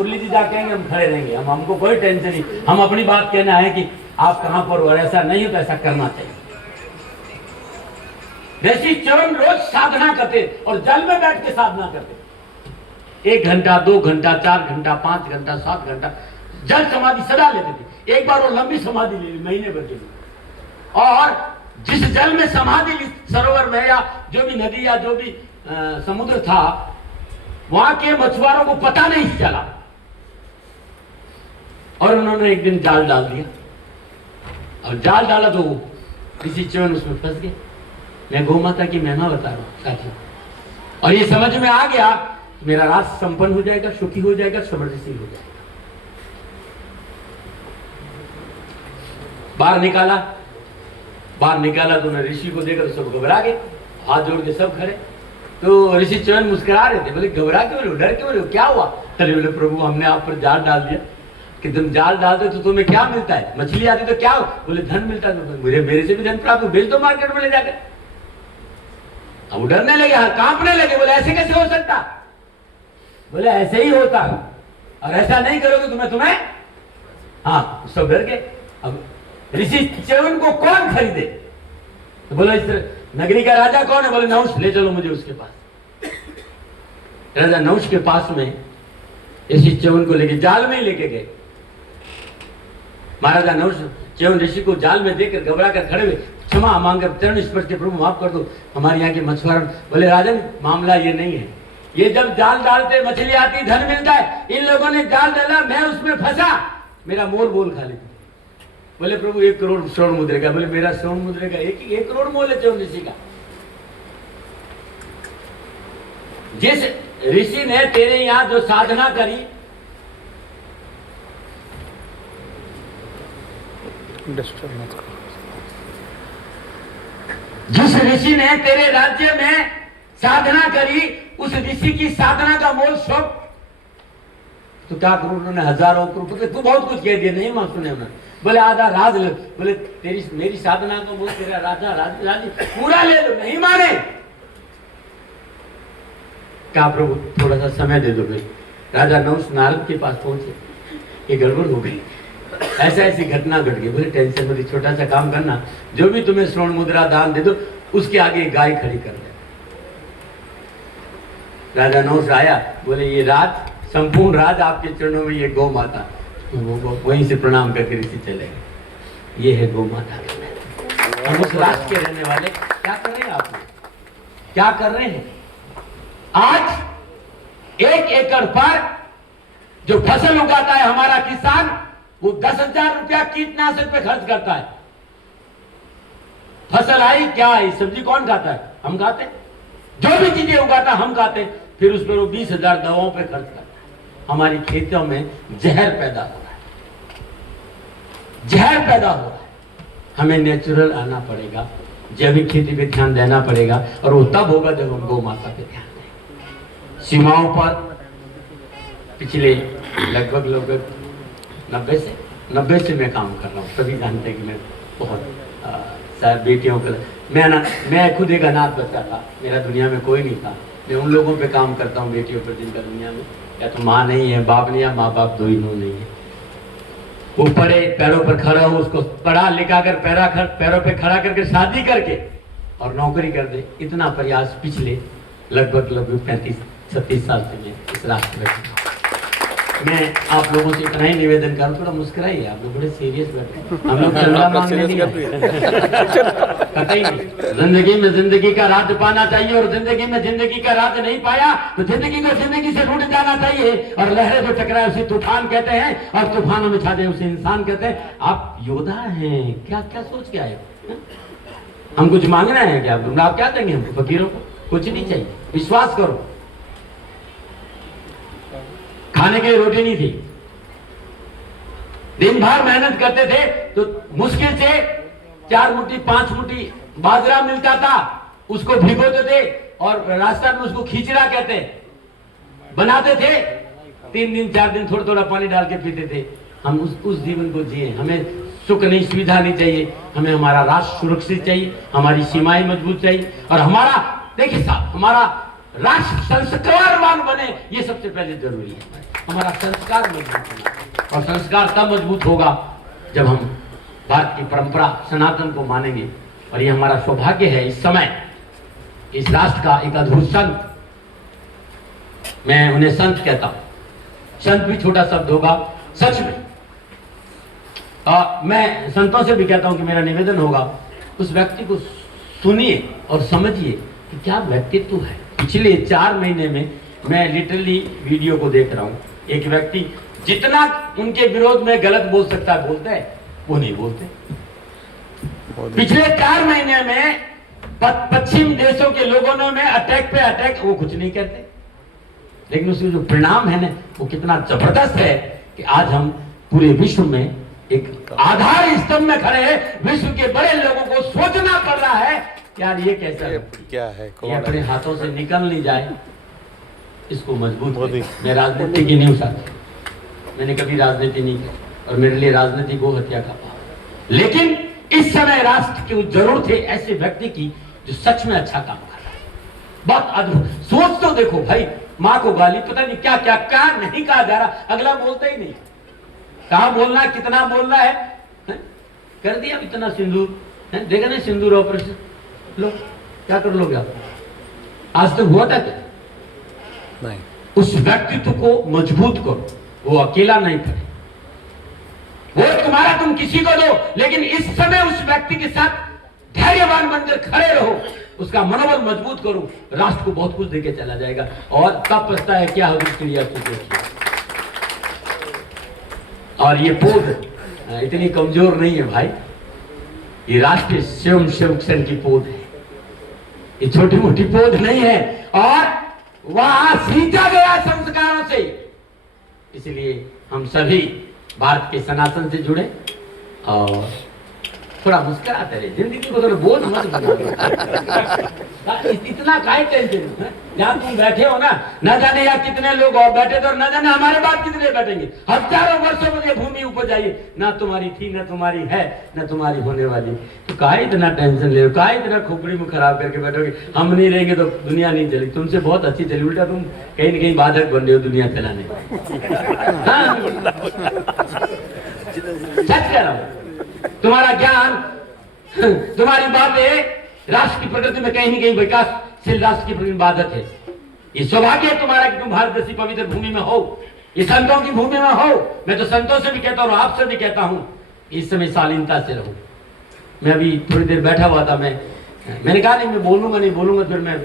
मुरली जी जा कहेंगे हम खड़े रहेंगे, हमको कोई टेंशन नहीं, हम अपनी बात कहना है कि आप कहां पर हो, और ऐसा नहीं हो तो ऐसा करना चाहिए। ऋषि चरण रोज साधना करते और जल में बैठ के साधना करते, 1 घंटा 2 घंटा 4 घंटा 5 घंटा 7 घंटा जल समाधि सदा लेते थे। एक बार वो लंबी समाधि ले ली, महीने भर के लिए, और जिस जल में समाधि ली, सरोवर में या जो भी नदी या जो भी समुद्र था, वहां के मछुआरों को पता नहीं चला, और उन्होंने एक दिन जाल डाल दिया, और जाल डाला तो किसी च्यवन उसमें फंस गए। मैं गौ माता की महिमा बता रहा हूं साथियों, और ये समझ में आ गया मेरा राज संपन्न हो जाएगा, सुखी हो जाएगा, समृद्धिशील हो जाएगा। बाहर निकाला तो उन्हें ऋषि को देखकर सब घबरा गए, हाथ जोड़ के सब खड़े। तो ऋषि च्यवन मुस्कुरा रहे थे, बोले घबरा क्यों रहे हो, डर क्यों रहे हो, क्या हुआ? अरे बोले प्रभु हमने आप पर जाल डाल दिया, कि तुम जाल डालते तो तुम्हें क्या मिलता है, मछली आती तो क्या हो? बोले धन मिलता है। तो मेरे से भी धन प्राप्त हो, बेच दो मार्केट में ले जाकर। अब डरने लगे, कांपने लगे, बोले ऐसे कैसे हो सकता? बोले ऐसे ही होता, और ऐसा नहीं करोगे तुम्हें हाँ, सब डर गए। अब ऋषि च्यवन को कौन खरीदे? तो बोले इस नगरी का राजा कौन है? बोले नहुष, ले चलो मुझे उसके पास। राजा नहुष के पास में ऋषि च्यवन को लेके जाल में ही लेके गए। महाराजा नहुष च्यवन ऋषि को जाल में देखकर घबरा कर खड़े हुए, क्षमा मांगकर चरण स्पर्श के, प्रभु माफ कर दो, हमारे यहाँ के मछुआरों। बोले राजन, मामला ये नहीं है, ये जब जाल डालते मछली आती, धन मिलता है, इन लोगों ने जाल डाला, मैं उसमें फंसा, मेरा मोल बोल खा लेती। बोले प्रभु 1 करोड़ स्वर्ण मुद्रे का। बोले मेरा स्वर्ण मुद्रे का 1 करोड़ मोल है च्यवन ऋषि का। जिस ऋषि ने तेरे यहां जो साधना करी, जिस ऋषि ने तेरे राज्य में साधना करी, उस ऋषि की साधना का मोल सब, तो क्या करूं, उन्होंने हजारों करोड़, तू बहुत कुछ कह दिया, नहीं मान सुने उन्होंने। बोले आधा राज ले, बोले तेरी मेरी साधना का मोल तेरा राजा राज पूरा ले लो, नहीं माने। क्या प्रभु थोड़ा सा समय दे दो भाई। राजा नहुष नारद के पास पहुंचे, ये गड़बड़ हो गई, ऐसा ऐसी घटना घट गई। बोले टेंशन मत, छोटा सा काम करना, जो भी तुम्हें स्वर्ण मुद्रा दान दे दो, उसके आगे गाय खड़ी कर दे। राजा नहुष आया, बोले ये राज, संपूर्ण राज आपके चरणों में, ये गौ माता। वो वहीं से प्रणाम करके ऋषि चले गए। ये है गौ माता के। हम उस राष्ट्र के रहने वाले क्या कर रहे हैं? आप क्या कर रहे हैं? आज 1 एकड़ पर जो फसल उगाता है हमारा किसान, वो 10,000 रुपया कीटनाशक पे खर्च करता है। फसल आई क्या आई, सब्जी कौन खाता है? हम खाते हैं। जो भी चीजें उगाता हम खाते हैं, फिर उस पर वो 20,000 दवाओं पे खर्च करता है। हमारी खेतों में जहर पैदा हो रहा है, जहर पैदा हो रहा है। हमें नेचुरल आना पड़ेगा, जैविक खेती पे ध्यान देना पड़ेगा, और वो तब होगा जब हम गौ माता पे ध्यान दें। सीमाओं पर पिछले लगभग 90 से मैं काम कर रहा हूँ। सभी जानते हैं कि मैं बहुत बेटियों का, मैं खुद एक अनाथ बच्चा था, मेरा दुनिया में कोई नहीं था। मैं उन लोगों पे काम करता हूँ, बेटियों पर, जिनका दुनिया में या तो माँ नहीं है, बाप नहीं है, माँ बाप दो ही नहीं है। वो पढ़े, पैरों पर खड़ा हो, उसको पढ़ा लिखा कर पैरों पे खड़ा करके शादी करके और नौकरी कर दे, इतना प्रयास पिछले लगभग 35-37 साल से मैं इस राष्ट्र में। मैं आप लोगों से इतना ही निवेदन करूं, थोड़ा मुस्कुराइए, आप लोग बड़े सीरियस बैठे, हम लोग चंदा मांगने नहीं कतई नहीं। जिंदगी में जिंदगी का राज पाना चाहिए, और जिंदगी में जिंदगी का राज नहीं पाया तो जिंदगी को जिंदगी से रूठ जाना चाहिए। और लहरें जो टकराए उसे तूफान कहते हैं, और तूफानों में छा जाए उसे इंसान कहते हैं। आप योद्धा हैं, क्या क्या सोच के आए? हम कुछ मांगना है क्या? आप क्या देंगे हमको फकीरों को? कुछ नहीं चाहिए, विश्वास करो। खाने के लिए रोटी नहीं थी, दिन भर मेहनत करते थे तो मुश्किल से 4 मुट्ठी 5 मुट्ठी बाजरा मिलता था, उसको भिगोते थे और रास्ता में उसको खिचड़ा कहते बनाते थे। 3 दिन 4 दिन थोड़ा थोड़ा पानी डाल के पीते थे। हम उस जीवन को जिए। हमें सुख नहीं, सुविधा नहीं चाहिए, हमें हमारा राष्ट्र सुरक्षित चाहिए, हमारी सीमाएं मजबूत चाहिए। और हमारा देखिए साहब, हमारा राष्ट्र संस्कारवान बने, ये सबसे पहले जरूरी है। हमारा संस्कार मजबूत होना, और संस्कार तब मजबूत होगा जब हम भारत की परंपरा सनातन को मानेंगे। और ये हमारा सौभाग्य है इस समय इस राष्ट्र का एक अद्भुत संत, मैं उन्हें संत कहता हूं, संत भी छोटा शब्द होगा सच में। मैं संतों से भी कहता हूं कि मेरा निवेदन होगा उस व्यक्ति को सुनिए और समझिए कि क्या व्यक्तित्व है। पिछले 4 महीने में मैं लिटरली वीडियो को देख रहा हूं, एक व्यक्ति जितना उनके विरोध में गलत बोल सकता है बोलते हैं, वो नहीं बोलते। पिछले 4 महीने में पश्चिम देशों के लोगों ने में अटैक पे अटैक, वो कुछ नहीं करते, लेकिन उसके जो परिणाम है ना वो कितना जबरदस्त है कि आज हम पूरे विश्व में एक आधार स्तंभ में खड़े हैं। विश्व के बड़े लोगों को सोचना पड़ रहा है यार ये कैसा क्या है, ये अपने हाथों से निकल नहीं जाए, इसको मजबूत करें। मैं राजनीति की न्यूज आती, मैंने कभी राजनीति नहीं की और मेरे लिए राजनीति गो हत्या का पाप, लेकिन इस समय राष्ट्र की जरूरत है ऐसे व्यक्ति की जो सच में अच्छा काम कर रहा है। बहुत अद्भुत सोच तो देखो भाई, माँ को गाली पता नहीं क्या क्या क्या नहीं कहा जा रहा, अगला बोलता ही नहीं, कहाँ बोलना है कितना बोलना है, कर दिया इतना सिंदूर, देखा ना सिंदूर ऑपरेशन, लो क्या कर लोगे आप, आज तक हुआ था क्या नहीं। उस व्यक्तित्व को मजबूत करो, वो अकेला नहीं करे, वो तुम्हारा तुम किसी को दो, लेकिन इस समय उस व्यक्ति के साथ धैर्यवान बनकर खड़े रहो, उसका मनोबल मजबूत करो, राष्ट्र को बहुत कुछ देके चला जाएगा। और तब पछता है क्या होगी क्रिया की देखिए। और ये पोध इतनी कमजोर नहीं है भाई, ये राष्ट्रीय स्वयं सेवक संघ की पोध है, ये छोटी मोटी पोध नहीं है, और वहां सींचा गया संस्कारों से। इसलिए हम सभी भारत के सनातन से जुड़े और थोड़ा मुस्कुराते रहे, जिंदगी को थोड़ा बोझ मत बना। इतना काहे टेंशन है, जहाँ तुम बैठे हो ना, न जाने या कितने लोग और बैठे तो न जाने हमारे बाद कितने बैठेंगे, हजारों वर्षों में ये भूमि ऊपर जाइए, ना तुम्हारी थी न तुम्हारी है न तुम्हारी होने वाली, तो काहे इतना टेंशन ले, काहे इतना खोपड़ी में खराब करके बैठोगे। हम नहीं रहेंगे तो दुनिया नहीं चलेगी, तुमसे बहुत अच्छी चली, उल्टा तुम कहीं न कहीं बाधक बन रहे हो दुनिया चलाने। सच कह रहा हूं, तुम्हारा ज्ञान तुम्हारी बातें राष्ट्र की प्रगति में कहीं न कहीं विकासशील राष्ट्र की प्रगति में बाधक है। ये सौभाग्य है तुम्हारा कि तुम भारत जैसी पवित्र भूमि में हो, ये संतों की भूमि में हो। मैं तो संतों से भी कहता हूँ, आपसे भी कहता हूँ, इस समय शालीनता से रहो। मैं अभी थोड़ी देर बैठा हुआ था, मैंने कहा नहीं मैं बोलूंगा फिर मैं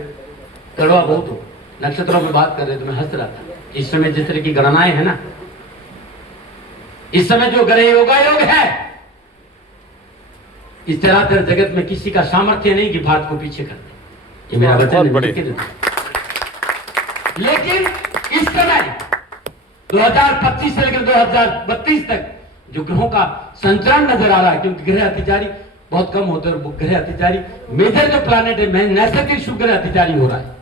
कड़वा बहुत हूँ, नक्षत्रों में बात कर रहे तो मैं हंस रहा था। इस समय जिस तरह की गणनाएं है ना, इस समय जो ग्रह योगायोग है, इस तरह जगत में किसी का सामर्थ्य नहीं कि भारत को पीछे कर दे, ये मेरा वचन है। लेकिन इस समय 2025 से लेकर 2032 तक जो ग्रहों का संचरण नजर आ रहा है, क्योंकि ग्रह अतिचारी बहुत कम होते हैं, और ग्रह अतिचारी मेजर जो प्लैनेट है नैसर्गिक शुभ ग्रह अतिचारी हो रहा है।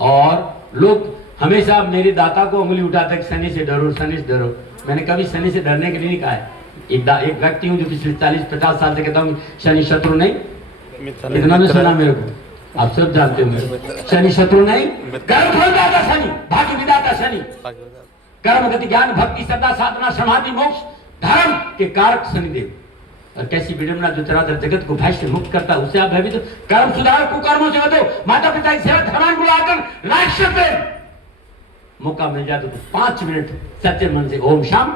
और लोग हमेशा मेरे दाता को उंगली उठाते हैं, शनि से डरो, शनि से डरो। मैंने कभी शनि से डरने के लिए नहीं कहा है। एक व्यक्ति हूं जो पिछले 40-50 साल से कहता हूं शनि शत्रु नहीं, इतना नहीं सुना मेरे को, आप सब जानते हो शनि शत्रु नहीं, कर्म फलदाता शनि, भाग्य विधाता शनि, कर्म गति ज्ञान भक्ति श्रद्धा साधना समाधि मोक्ष धर्म के कारक शनिदेव। और कैसी विडंबना, जो चराचर जगत को भय से मुक्त करता है उसे आप भयभीत हो। कर्म सुधार कुकर्मों से बचो, माता पिता की सेवा धर्मान बुलाकर राष्ट्र प्रेम, मौका मिल जाए तो 5 मिनट सच्चे मन से ओम शाम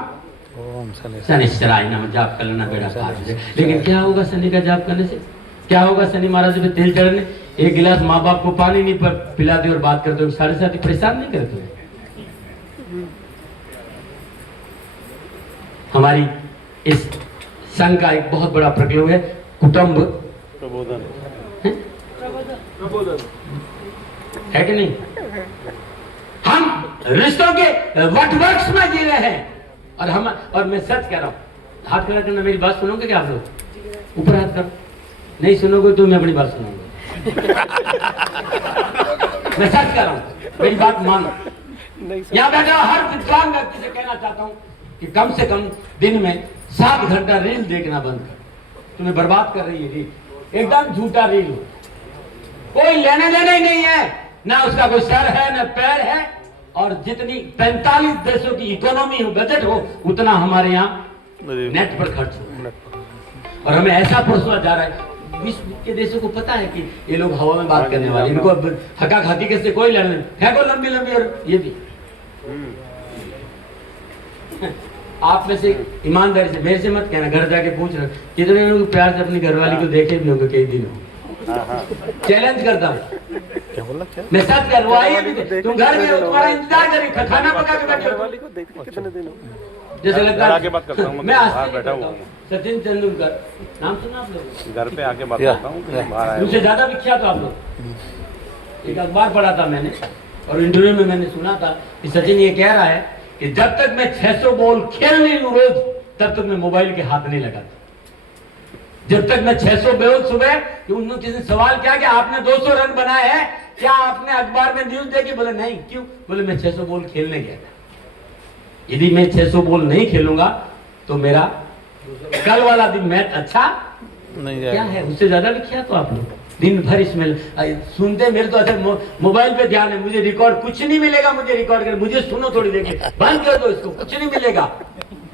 शनिश्चराय नमः जाप कर लेना, बेड़ा पार हो जाए। लेकिन क्या होगा शनि का जाप करने से, क्या होगा शनि महाराज पे तेल चढ़ने, एक गिलास माँ बाप को पानी नहीं पिलाते और बात करते हो, सारे साथी परेशान नहीं करते। हमारी इस संघ का एक बहुत बड़ा प्रयोग है कुटुंब प्रबोधन, है कि नहीं? हम रिश्तों के वटवृक्ष में जी रहे हैं, और मैं सच कह रहा हूं, हाथ खड़ा करना, मेरी बात सुनोगे क्या आप लोग? ऊपर हाथ करो, नहीं सुनोगे तो मैं अपनी बात सुनाऊंगा। मैं सच कह रहा हूं, मेरी बात मानो। यहाँ बैठा हर विद्वान व्यक्ति से कहना चाहता हूं कि कम से कम दिन में 7 घंटा रील देखना बंद कर, तुम्हें बर्बाद कर रही है रील, एकदम झूठा रील हो, कोई लेने देने ही नहीं है। ना उसका कोई सर है न पैर है, और जितनी 45 देशों की इकोनॉमी हो, बजट हो, उतना हमारे यहाँ नेट पर खर्च हो रहा है। और हमें ऐसा परोसा जा रहा है, विश्व के देशों को पता है कि ये लोग हवा में बात करने वाले, इनको अब हका खाती के से कोई लड़ने, फेंको लंबी लंबी। और ये भी आप में से ईमानदारी से, मेरे से मत कहना, घर जाके पूछ रहे कितने लोग प्यार से अपनी घरवाली को देखे भी होंगे कई दिन हो। चैलेंज करता हूँ, क्या बोला क्या? मैं सच कर, वो आई अभी तुम घर में हो, तुम्हारा इंतजार करें, खाना पका के बैठे हो। कितने दिन जैसे लगता आके बात करता हूँ, मैं आज बैठा हुआ हूँ। सचिन तेंदुलकर नाम सुना आप लोग? घर पे आके बात करता हूँ, बाहर आया हूँ। उनसे ज्यादा विख्यात हो आप लोग। एक अखबार पढ़ा था मैंने और इंटरव्यू में मैंने सुना था कि सचिन ये कह रहा है कि जब तक मैं 600 बॉल खेल नहीं लूं रोज, तब तक मैं मोबाइल के हाथ नहीं लगाता। जब तक मैं 600 बॉल सुबह, कि उन्होंने किसी ने सवाल किया कि आपने 200 रन बनाए हैं, क्या आपने अखबार में न्यूज देखी? बोले नहीं। क्यों? बोले मैं 600 बॉल खेलने गया था। यदि मैं 600 बॉल नहीं खेलूंगा तो मेरा कल वाला दिन मैच अच्छा नहीं क्या जाएगा। है। उससे ज्यादा विख्यात तो आप लोग दिन भर इसमें सुनते, मेरे तो अच्छा मोबाइल पे ध्यान है, मुझे रिकॉर्ड कुछ नहीं मिलेगा, मुझे रिकॉर्ड कर, मुझे सुनो थोड़ी देर के, बंद कर दो इसको, कुछ नहीं मिलेगा,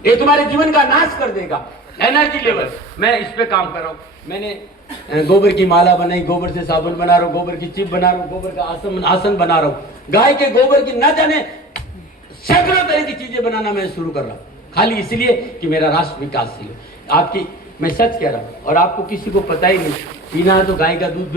ये तुम्हारे जीवन का नाश कर देगा। एनर्जी लेवल, मैं इस पे काम कर रहा हूँ। मैंने गोबर की माला बनाई, गोबर से साबुन बना रहा हूँ, गोबर की चिप बना रहा हूँ, गोबर का आसन बना रहा हूँ, गाय के गोबर की न जाने सैकड़ों तरह की चीजें बनाना मैं शुरू कर रहा हूँ, खाली इसलिए कि मेरा राष्ट्र विकासशील है। आपकी, मैं सच कह रहा हूँ, और आपको किसी को पता ही नहीं, पीना है तो गाय का दूध